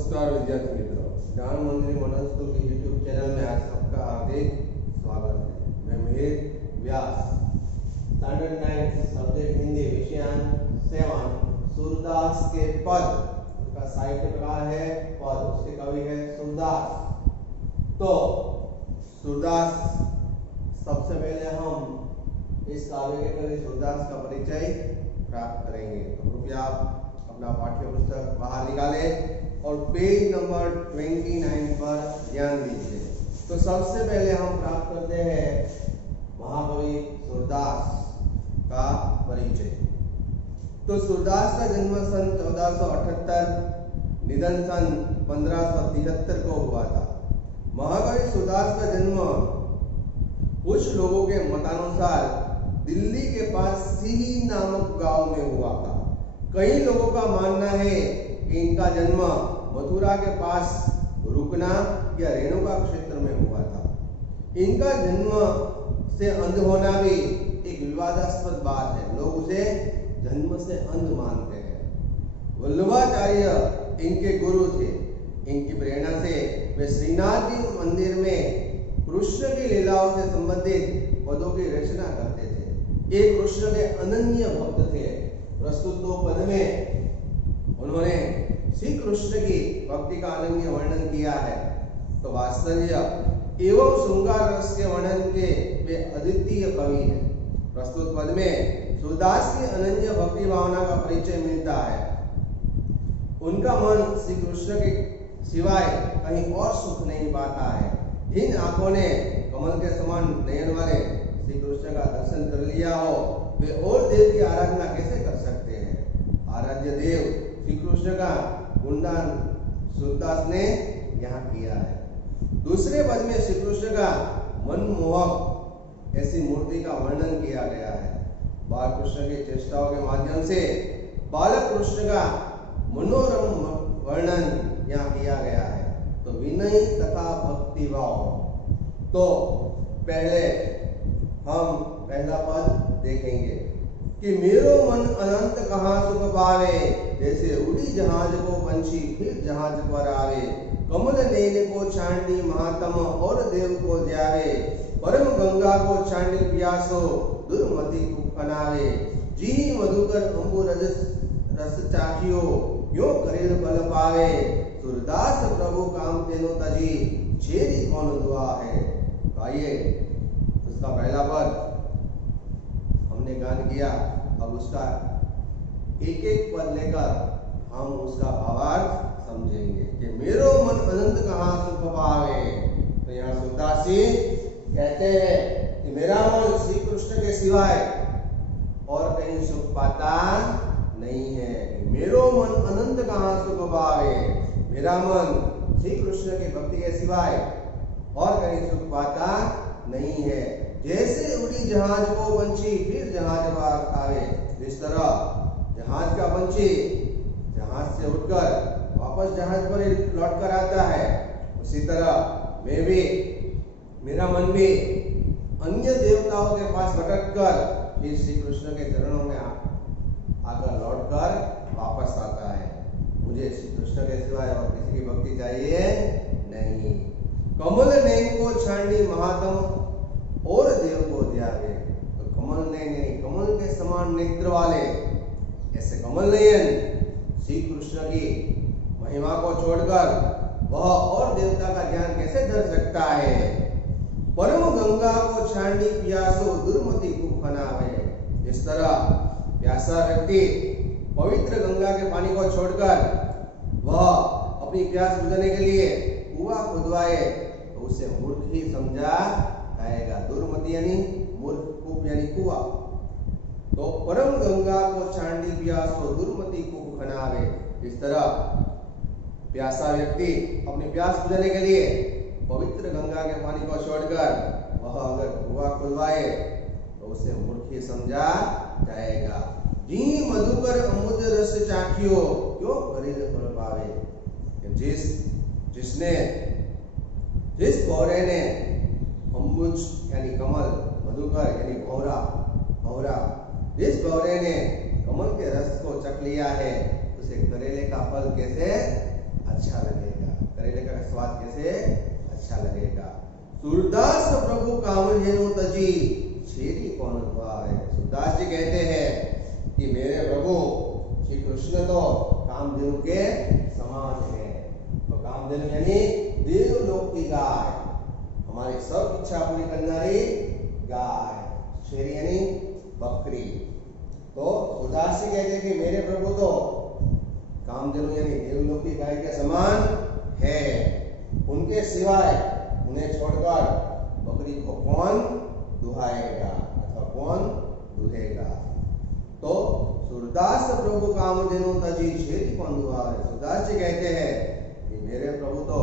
नमस्कार विद्यार्थी मित्रों, ज्ञान मंदिर मॉडल स्कूल के यूट्यूब चैनल में आज सबका हार्दिक स्वागत है। मैं मिहिर व्यास, स्टैंडर्ड 9 सब्जेक्ट हिंदी विषयांक 7 सूरदास के पद, उसका साहित्य प्रकार है पद, उसके कवि है सूरदास। तो सूरदास, सबसे पहले हम इस काव्य के कवि सूरदास का परिचय प्राप्त करेंगे। तो कृपया आप अपना पाठ्य पुस्तक बाहर निकालें और पेज नंबर 29 पर ध्यान दीजिए। तो सबसे पहले हम प्राप्त करते हैं महाकवि सूरदास का परिचय। तो सूरदास का जन्म सन 1478, निधन सन 1573 को हुआ था। महाकवि सूरदास का जन्म कुछ लोगों के मतानुसार दिल्ली के पास सीही नामक गांव में हुआ था। कई लोगों का मानना है कि इनका जन्म मथुरा के पास रुकना या रेणुका क्षेत्र में हुआ था। इनका जन्म से अंध होना भी एक विवादास्पद बात है, लोग उसे जन्म से अंध मानते हैं। वल्लभाचार्य इनके गुरु थे। इनकी प्रेरणा से वे श्रीनाथ जी मंदिर में कृष्ण की लीलाओं से संबंधित पदों की रचना करते थे। एक कृष्ण के अनन्य भक्त थे। प्रस्तुत दो पद में उन्होंने श्री कृष्ण की भक्ति का अनन्य वर्णन किया है। तो वात्सल्य एवं श्रृंगार रस के वर्णन के वे अद्वितीय कवि हैं। प्रस्तुत पद में सूरदास की अनन्य भक्ति भावना का परिचय मिलता है। उनका मन श्री कृष्ण के सिवाय कहीं और सुख नहीं पाता है। जिन आंखों ने कमल के समान नयन वाले श्री कृष्ण का दर्शन कर लिया हो, वे और देव की आराधना कैसे कर सकते हैं। आराध्य देव श्री कृष्ण का गुणगान सूरदास ने यहाँ किया है। दूसरे पद में श्री कृष्ण का मनमोहक ऐसी मूर्ति का वर्णन किया गया है। बाल कृष्ण की चेष्टाओं के माध्यम से बालक कृष्ण का मनोरम वर्णन यहाँ किया गया है। तो विनय तथा भक्ति भाव। तो पहले हम पहला पद देखेंगे कि मेरो मन अनंत कहाँ सुख पावे, जैसे उड़ी जहाज को पंछी फिर जहाज पर आवे। कमल नैन को छांडी महात्म और देव को ध्यावे। परम गंगा को छांडी प्यासो दुर्मति को खनावे। जी मधुकर अंबु रस चाखियो यो करेल बल पावे। सूरदास प्रभु काम तेनो तजी छेरी कौन दुआ है। तो आइए उसका पहला पद हमने गान किया, अब उसका एक एक पद लेकर हम उसका भावार्थ समझेंगे कि मेरो मन अनंत कहाँ सुख पावे। तो यहाँ सूरदास जी कहते हैं कि मेरा मन श्री कृष्ण के सिवाय और कहीं सुख पाता नहीं है। मेरो मन अनंत कहाँ सुख पावे, मेरा मन श्री कृष्ण के भक्ति के सिवाय और कहीं सुख पाता नहीं है। जैसे उड़ी जहाज को पंछी फिर जहाज पर आवे। जिस तरह जहाज का पंछी जहाज से उड़कर वापस जहाज पर लौट कर आता है, उसी तरह मैं भी, मेरा मन भी अन्य देवताओं के पास भटक कर फिर श्री कृष्ण के चरणों में आकर लौटकर वापस आता है। मुझे श्री कृष्ण के सिवाय और किसी की भक्ति चाहिए नहीं। कमल नैन को छांडी महात्म और देव को ध्यावे। तो कमल नयन यानी कमल के समान नेत्र वाले, ऐसे कमल नयन श्री कृष्ण की महिमा को छोड़कर वह और देवता का ध्यान कैसे धर सकता है। परम गंगा को छांडी प्यासो दुर्मति को खनावे। इस तरह प्यासा व्यक्ति पवित्र गंगा के पानी को छोड़कर वह अपनी प्यास बुझाने के लिए कुआं खुदवाए तो उसे मूर्ख ही समझा जाएगा। दुर्मति यानी मूर्ख, कूप यानी कुआं। तो परम गंगा को छांडी प्यासो दुर्मति को खनावे। इस तरह प्यासा व्यक्ति अपनी प्यास बुझाने के लिए पवित्र गंगा के पानी को छोड़कर वह अगर कुआं खुदवाए तो उसे मूर्ख ही समझा जाएगा। जी मधुकर अमुद रस चाखियो क्यों करेल फल पावे। जिस भौरे ने अम्बुज यानी कमल, मधुकर यानी भौरा, जिस भौरे ने कमल के रस को चख लिया है, उसे करेले का फल कैसे अच्छा लगेगा। करेले का स्वाद कैसे अच्छा लगेगा। सूरदास प्रभु कामधेनु तजी छेरी कौन हुआ है। सूरदास जी कहते हैं कि मेरे प्रभु श्री कृष्ण तो कामधेनु के समान है। तो कामधेनु यानी देवलोक की गाय, हमारी सब इच्छा पूरी करने वाली गाय। छेरी यानी बकरी। तो सूरदास जी कहते हैं कि मेरे प्रभु तो कामधेनु यानी देवलोक की गाय के समान है। उनके सिवाय उन्हें छोड़कर बकरी को कौन दुहाएगा अथवा कौन दुहेगा। तो सूरदास प्रभु कामधेनु तजी छेरी कौन दुहाए। सूरदास जी कहते हैं कि मेरे प्रभु तो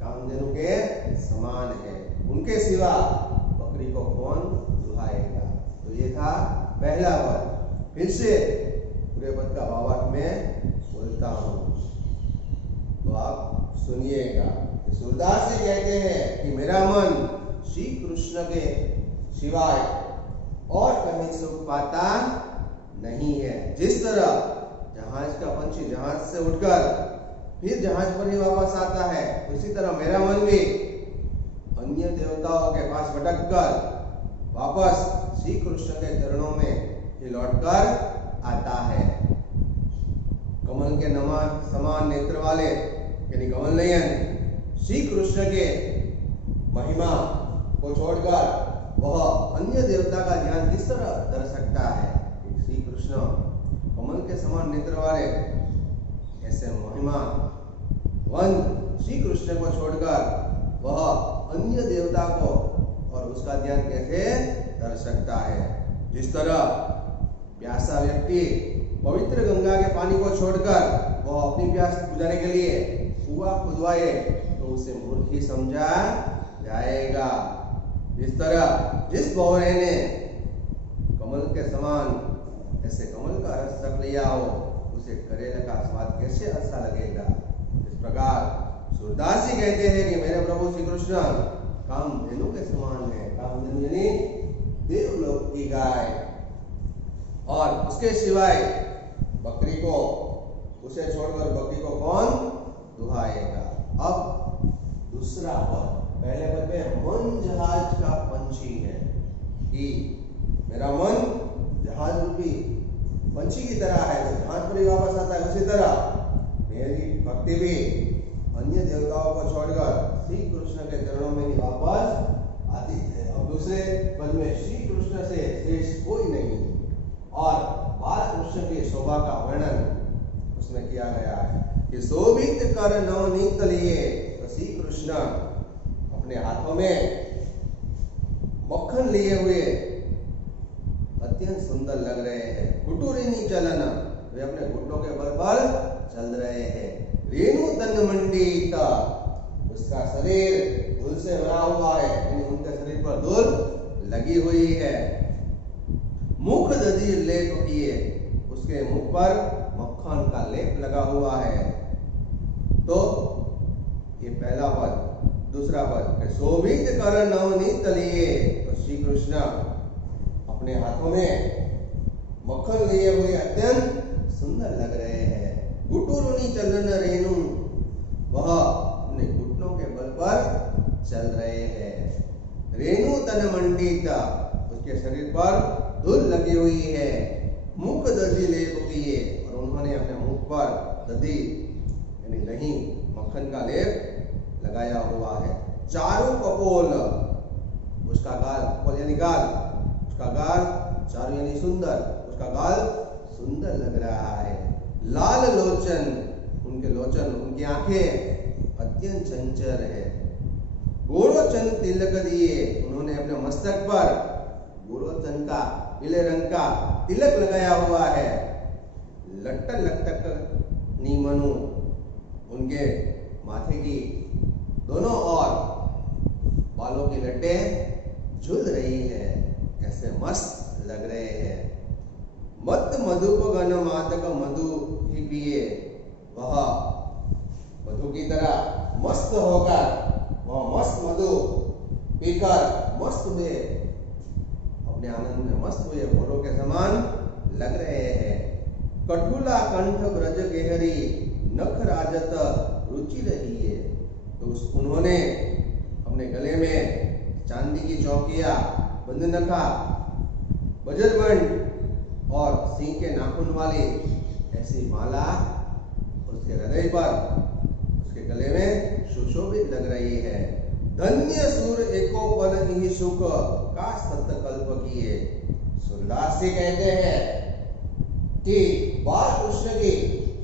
कामधेनु के समान है, उनके सिवा बकरी को कौन दुहाएगा। तो ये था पहला पद। फिर से पूरे पद का भावार्थ में बोलता हूं, तो आप सुनिएगा। सूरदास जी कहते हैं कि मेरा मन श्री कृष्ण के सिवाय और कहीं सुख पाता नहीं है। जिस तरह जहाज का पंछी जहाज से उठकर फिर जहाज पर ही वापस आता है, उसी तरह मेरा मन भी अन्य देवताओं के पास भटक कर वापस श्री कृष्ण के चरणों में ही लौटकर आता है। कमल के समान नेत्र वाले यानी कमल नयन श्री कृष्ण के महिमा को छोड़कर वह अन्य देवता का ध्यान किस तरह कर सकता है। श्री कृष्ण कमल के समान नेत्र वाले ऐसे महिमा वंद श्री कृष्ण को छोड़कर वह अन्य देवता को और उसका ध्यान कैसे कर सकता है। जिस तरह प्यासा व्यक्ति पवित्र गंगा के पानी को छोड़कर वह अपनी प्यास बुझाने के लिए कुआं खुदवाए तो उसे मूर्ख ही समझा जाएगा। इस तरह जिस भौरे ने कमल के समान ऐसे कमल का रस तक लिया हो, उसे करेले का स्वाद कैसे अच्छा लगेगा। इस प्रकार सूरदास जी कहते हैं कि मेरे प्रभु श्री कृष्ण कामधेनु के समान है। कामधेनु यानी देवलोक की गाय, और उसके सिवाय बकरी को, उसे छोड़कर बकरी को कौन दुहाएगा। अब दूसरा पद, पहले पद में मन जहाज का पंछी है कि मेरा मन जहाज रूपी पंछी की तरह है, तो जहाज पर ही वापस आता है। उसी तरह मेरी भक्ति भी अन्य देवताओं को छोड़कर श्री कृष्ण के चरणों में ही वापस आती है। अब दूसरे पद में श्री कृष्ण से श्रेष्ठ कोई नहीं, और बाल कृष्ण की शोभा का वर्णन उसमें किया गया है कि शोभित कर नवनीत लिए। तो श्री कृष्ण अपने हाथों में मक्खन लिए हुए अत्यंत सुंदर लग रहे हैं। कुटुरिनी चलन, वे अपने घुटनों के बल पर चल रहे हैं। रेणु तन मंडित, उसका शरीर धूल से भरा हुआ है, यानी उनके शरीर पर धूल लगी हुई है। मुख दधी लेप किए, उसके मुख पर मक्खन का लेप लगा हुआ है। तो ये पहला पद। दूसरा पद, शोभित कर नवनीत लिए। तो श्री कृष्ण अपने हाथों में मक्खन लिए हुए अत्यंत सुंदर लग रहे हैं। गुटुरुनी चलन रेणु, वह अपने घुटनों के बल पर चल रहे हैं। रेणु तन मंडित, उसके शरीर पर धूल लगी हुई है। मुख दधी लेप किए, और उन्होंने अपने मुख पर दधी यानी दही मक्खन का लेप लगाया हुआ है। चारु कपोल, उसका गाल, कपोल यानी गाल, उसका गाल चारु यानी सुंदर, उसका गाल सुंदर लग रहा है। लाल लोचन, उनके लोचन, उनकी आंखें अत्यंत चंचल है। गोलोचन तिलक दिए, उन्होंने अपने मस्तक पर गोलोचन का पीले रंग का तिलक लगाया हुआ है। लट्टक लट्टक नीमनु, उनके माथे की दोनों ओर बालों की लट्टें झूल रही है, ऐसे मस्त लग रहे हैं। मत मधुप गण मातक मधु ही पिए, वह मधु की तरह मस्त होकर वह मस्त मधु पीकर मस्त हुए, अपने आनंद में मस्त हुए भोरों के समान लग रहे हैं। कठुला कंठ ब्रज गेहरी, नख राजत रुचि रही है। तो उन्होंने अपने गले में चांदी की चौकिया, बंधनखा, बजरबंद और सिंह के नाखून वाली ऐसी माला उसके हृदय पर, उसके गले में सुशोभित लग रही है। धन्य सूर एको पल ही सुख का सत्य कल्प किए। सूरदास जी कहते हैं कि बाल कृष्ण की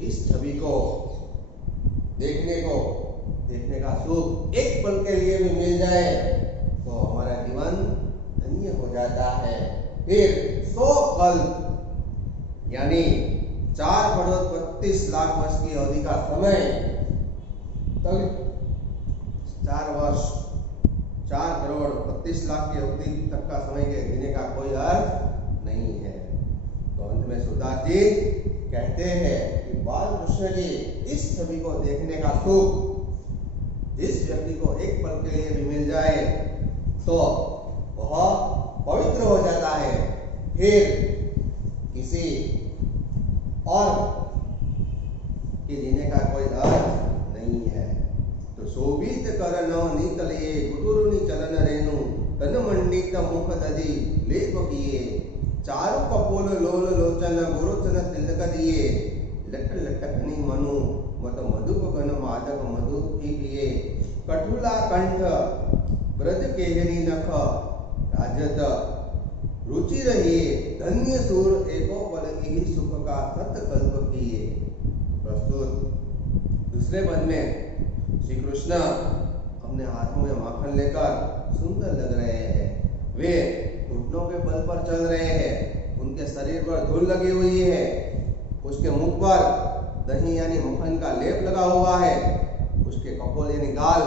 इस छवि को देखने का सुख एक पल के लिए भी मिल जाए तो हमारा जीवन धन्य हो जाता है। फिर 100 कल्प यानी 4,32,00,000 वर्ष की अवधि का समय तक 4 वर्ष 4,32,00,000 की अवधि तक का समय के जीने का कोई अर्थ नहीं है। तो अंत में सूरदास जी कहते हैं कि बाल कृष्ण की इस छवि को देखने का सुख जिस व्यक्ति को एक पल के लिए भी मिल जाए तो वह पवित्र हो जाता है। फिर किसी और के जीने का कोई अर्थ नहीं है। तो शोभित कर नवनीत लिए गुरुनि चलन रेणु तन मंडित मुख दधि लेप किए। चारु कपोल लोल लोचन गोरोचन तिलक दिए। लट लटकनी मनु मत मधुप गण मादक मधु पिए। कठुला कंठ ब्रज केहरी नख राजत रुचि रही। धन्य सूर एको पल ही सुख का सत कल्प किए। प्रस्तुत दूसरे पद में श्री कृष्ण अपने हाथों में माखन लेकर सुंदर लग रहे हैं। वे घुटनों के बल पर चल रहे हैं, उनके शरीर पर धूल लगी हुई है, उसके मुख पर दही यानी मक्खन का लेप लगा हुआ है, उसके कपोल यानी गाल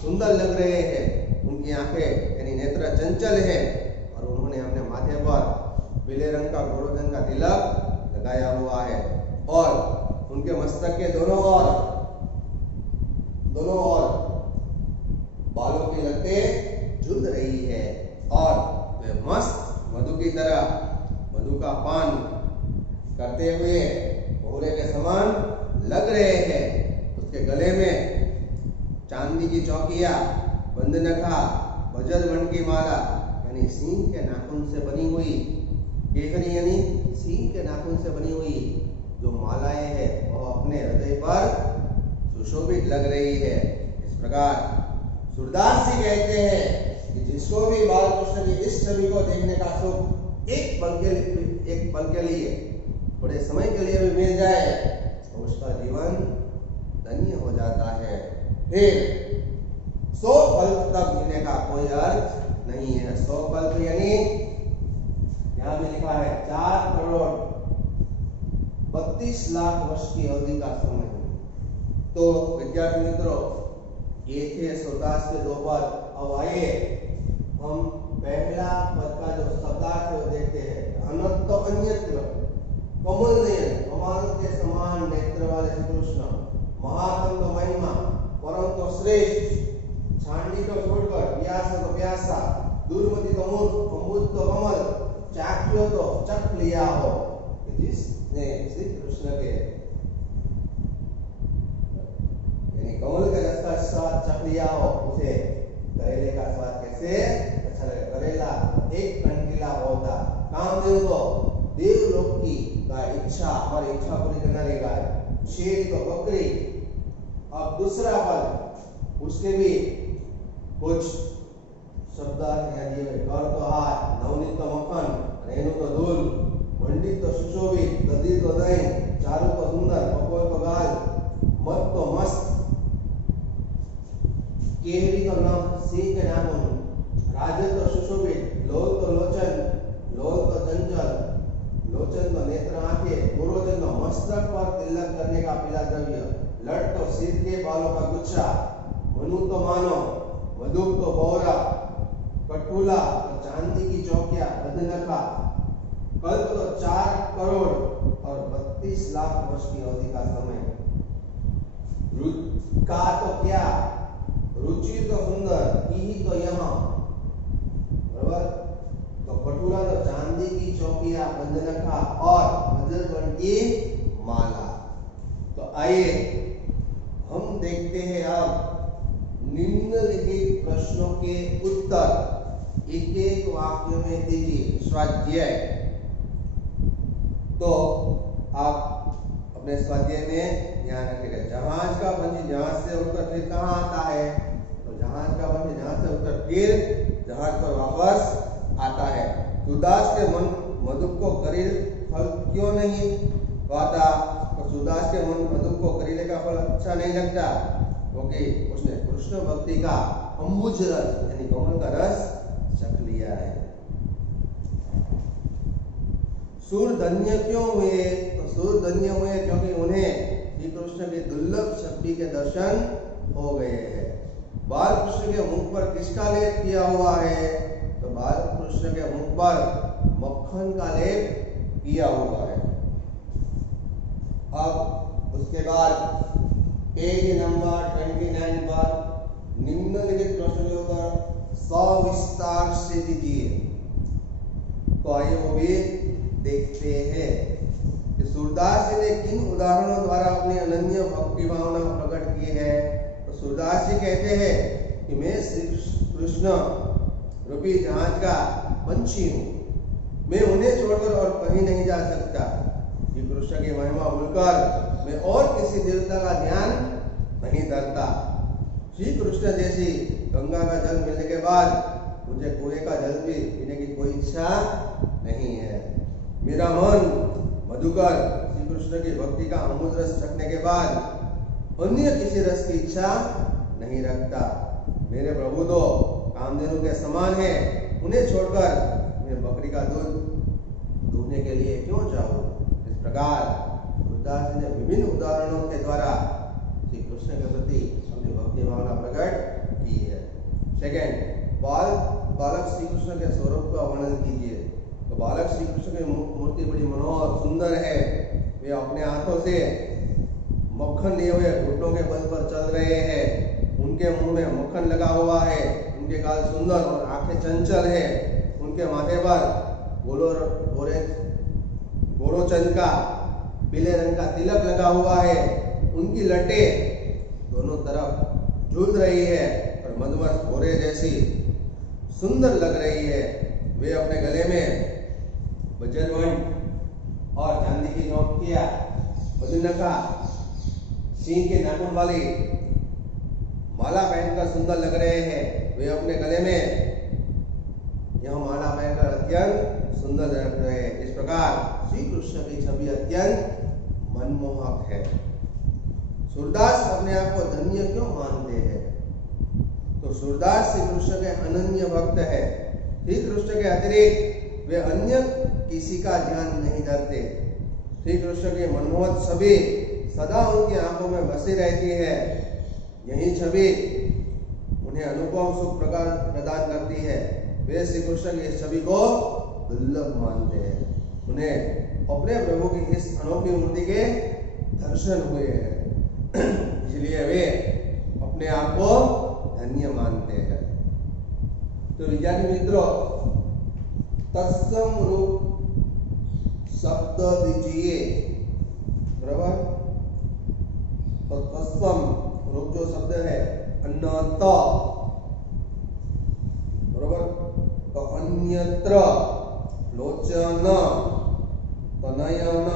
सुंदर लग रहे हैं, उनकी आंखें यानी नेत्र चंचल है और उन्होंने अपने माथे पर पीले रंग का गोरोचन का तिलक लगाया हुआ है और उनके मस्तक के दोनों ओर बालों की लतें झुल रही है और वे मस्त मधु की तरह मधु का पान करते हुए भौरे के समान लग रहे हैं। उसके गले में चांदी की चौकिया, बंधनखा, बजरबंद की माला यानी सिंह के नाखून से बनी हुई, केकरी यानी सिंह के नाखून से बनी हुई जो मालाएं हैं वह अपने हृदय पर सुशोभित लग रही है। इस प्रकार सूरदास जी कहते हैं कि जिसको भी बाल कृष्ण की इस छवि को देखने का सुख एक पल के लिए थोड़े समय के लिए भी मिल जाए तो उसका जीवन धन्य हो जाता है। फिर 100 कल्प तक जीने का कोई अर्थ नहीं है। 100 कल्प यानी यहाँ भी लिखा है 4,32,00,000 वर्ष की अवधि का समय। तो विद्यार्थी मित्रों, ये थे सूरदास के 2 पद। अब आइए हम पहला पद का जो शब्दार्थ है वो देखते हैं। अनंत अन्यत्र कमल नयन, कमल के समान नेत्र वाले श्री कृष्ण, महानंद महिमा, परम तो श्रेष्ठ, छांडी तो छोड़कर प्यासा तो प्यासा, दुर्मति तो मूर्ख, अमृत तो कमल, चाख्यो तो चख लिया हो। जिसने श्री कृष्ण के यानी कमल के रस का स्वाद चख लिया हो उसे करेले का स्वाद कैसे अच्छा लगे। करेला एक कंटीला होता, कामदेव को देवलोक की गाय, इच्छा हमारी इच्छा पूरी करने वाली गाय, शेर तो बकरी। अब दूसरा पद उसके भी कुछ शब्द दिए हुए। कर तो हाथ, नवनीत तो मक्खन, रेणु तो धूल, मंडित तो सुशोभित, दधी तो दही, चारु तो सुंदर, कपोल तो गाल, मत तो मस्त, केहरी तो नख, सिंह के नाखून, राजत तो सुशोभित, लोल तो लोचन, लोल तो चंचल, लोचन तो नेत्र आंखें, गोरोचन तो मस्तक पर तिलक करने का पीला द्रव्य, लट तो सिर के बालों का गुच्छा, मनु तो मानो, मधुप तो भौरा, कठुला तो चांदी की चौकिया, बंधनखा, कल्प तो 4 करोड़ और 32 लाख वर्ष की अवधि का समय। का तो क्या, रुचि तो सुंदर, ही तो यहाँ, बराबर। तो कटुला तो चांदी की चौकिया, बंधनखा और बजरबंद की माला। तो आइए हम देखते हैं अब निम्नलिखित प्रश्नों के उत्तर एक एक वाक्य में दीजिए। स्वाध्याय। तो आप अपने स्वाध्याय में ध्यान रखिएगा, जहाज का पंछी जहाज से उड़कर फिर कहाँ आता है? तो जहाज का पंछी जहाज से उड़कर फिर जहाज पर वापस आता है। सूरदास के मन मधुप को करील फल क्यों नहीं पाता? तो सूरदास के मन मधुप को करीले का फल अच्छा नहीं लगता, क्योंकि उसने कृष्ण भक्ति का अम्बुज रस यानी कमल का रस चख लिया है। सूर धन्य क्यों हुए? तो सूर धन्य हुए क्योंकि उन्हें श्री कृष्ण के दुर्लभ शक्ति के दर्शन हो गए हैं। बाल कृष्ण के मुख पर किसका लेप किया हुआ है? तो बाल कृष्ण के मुख पर मक्खन का लेप किया हुआ है। अब उसके बाद पेज नंबर 29 पर निम्नलिखित प्रश्न के उत्तर सविस्तार से दीजिए। तो आइए वो भी देखते हैं कि सूरदास जी ने किन उदाहरणों द्वारा अपनी अनन्य भक्ति भावना प्रकट की है। तो सूरदास जी कहते हैं कि मैं श्री कृष्ण रूपी जहाज का पंछी हूँ, मैं उन्हें छोड़कर और कहीं नहीं जा सकता। श्री कृष्ण की महिमा भूलकर मैं और किसी देवता का ध्यान नहीं धरता। श्री कृष्ण जैसी गंगा का जल मिलने के बाद मुझे कुएं का जल भी पीने की कोई इच्छा नहीं है। मेरा मन मधुकर श्री कृष्ण की भक्ति का अमृत रस चखने के बाद अन्य किसी रस की इच्छा नहीं रखता। मेरे प्रभु तो कामधेनु के समान है, उन्हें छोड़कर मैं बकरी का दूध दूहने के लिए क्यों जाऊं? इस प्रकार सूरदास जी ने विभिन्न उदाहरणों के द्वारा श्री कृष्ण के प्रति अपनी भक्ति भावना प्रकट की है। सेकेंड, बालक श्री कृष्ण के स्वरूप का वर्णन कीजिए। तो बालक श्री कृष्ण की मूर्ति बड़ी मनोहर सुंदर है। वे अपने हाथों से मक्खन लिए हुए घुटनों के बल पर चल रहे हैं। उनके मुंह में मक्खन लगा हुआ है। उनके गाल सुंदर और आंखें चंचल है। उनके माथे पर गोरोचन का पीले रंग का तिलक लगा हुआ है। उनकी लटें दोनों तरफ झूल रही है और मधुमक्ष भोरे जैसी सुंदर लग रही है। वे अपने गले में वज्रवंट और चांदी की नौकिया मधुनखा सिंह के नाखून वाली माला पहनकर सुंदर लग रहे हैं। वे अपने गले में यह माला पहनकर अत्यंत सुंदर लग रहे हैं। इस प्रकार श्री कृष्ण की छवि अत्यंत मनमोहक है। सूरदास अपने आप को धन्य क्यों मानते हैं? तो सूरदास श्री कृष्ण के अनन्य भक्त है। श्री कृष्ण के अतिरिक्त वे अन्य किसी का ध्यान नहीं धरते। श्री कृष्ण की मनमोहक छवि सदा उनकी आंखों में बसी रहती है। यही छवि उन्हें अनुपम सुख प्रदान करती है। वे श्री कृष्ण की इस छवि को दुर्लभ मानते हैं। उन्हें अपने प्रभु की इस अनोखी मूर्ति के दर्शन हुए हैं, इसलिए वे अपने आप को धन्य मानते हैं। तो विद्यार्थी मित्रों, तत्सम रूप शब्द दीजिए, बराबर। तो तत्सम रूप जो शब्द है अन्यत, बराबर। तो अन्यत्र, लोचन, तनयन,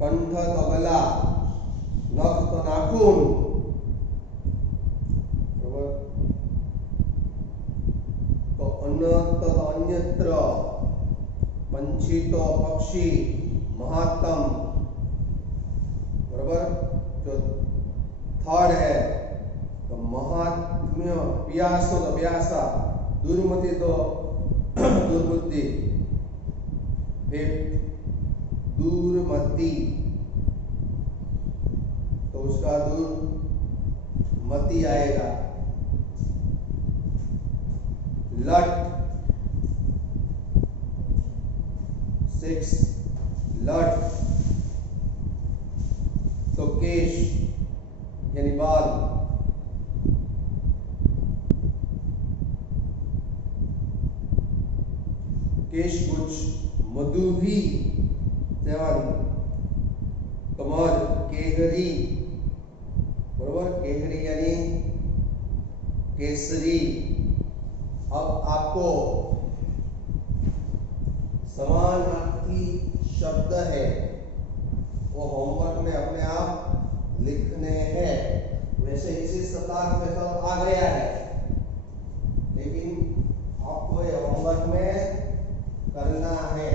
कंठ तो गला, नख तो नाखून, बराबर। तो अन्यत तो अन्यत्र, पंछी तो पक्षी, महात्म, बराबर। जो थर्ड है तो महात्म्य, प्यासो तो प्यासा, दुर्मति तो दुर्बुद्धि, फिर दूरमति तो उसका दूरमति आएगा। लट, 6 लट तो केश यानी बाल, केशगुच्छ, मधुभी 7 कमर, केहरी बरोबर, केंद्री यानी केसरी। अब आपको समानार्थी शब्द है वो होमवर्क में अपने आप लिखने हैं। वैसे इसी सप्ताह में तो आ गया है, लेकिन आपको ये होमवर्क में करना है।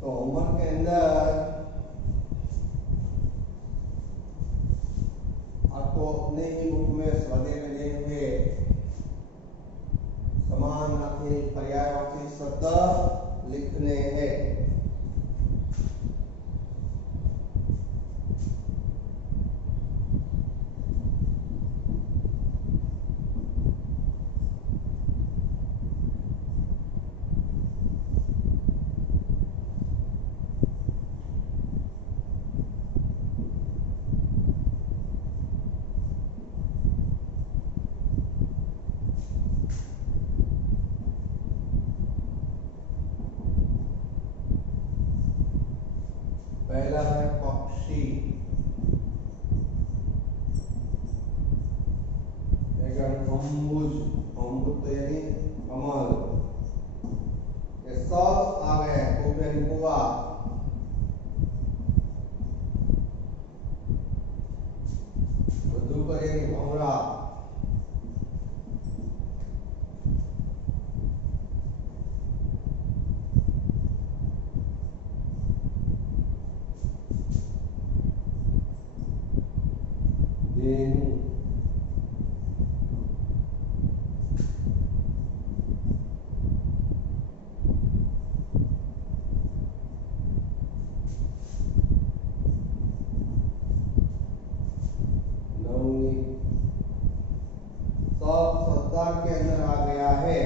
तो होमवर्क के अंदर आपको अपने ही बुक में स्वाध्याय में देंगे समानार्थी पर्यायवाची शब्द लिखने हैं। पहला है पक्षी, अम्बुज, अम्बुज तो यानी कमल। ये सब आ गए। कुआ, मधुकर यानी भंवरा, धेनु, सब शब्द के अंदर आ गया है।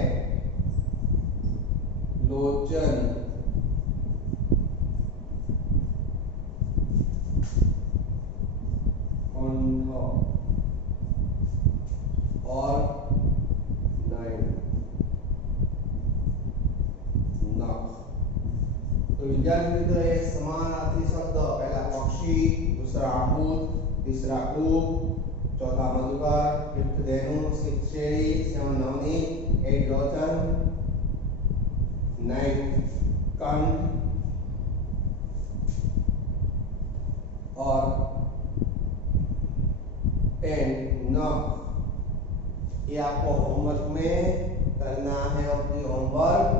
लोचन, कंठ और नयन, नख। तो विद्यार्थी मित्रों, ये समानार्थी शब्द, पहला पक्षी, दूसरा अम्बुज, तीसरा कूप, चौथा मधुकर, फिफ्थ धेनु, सिक्स शेरी, सेवन नवनीत, एट लोचन, नाइन कंठ और 10 नख। ये आपको होमवर्क में करना है। अपनी होमवर्क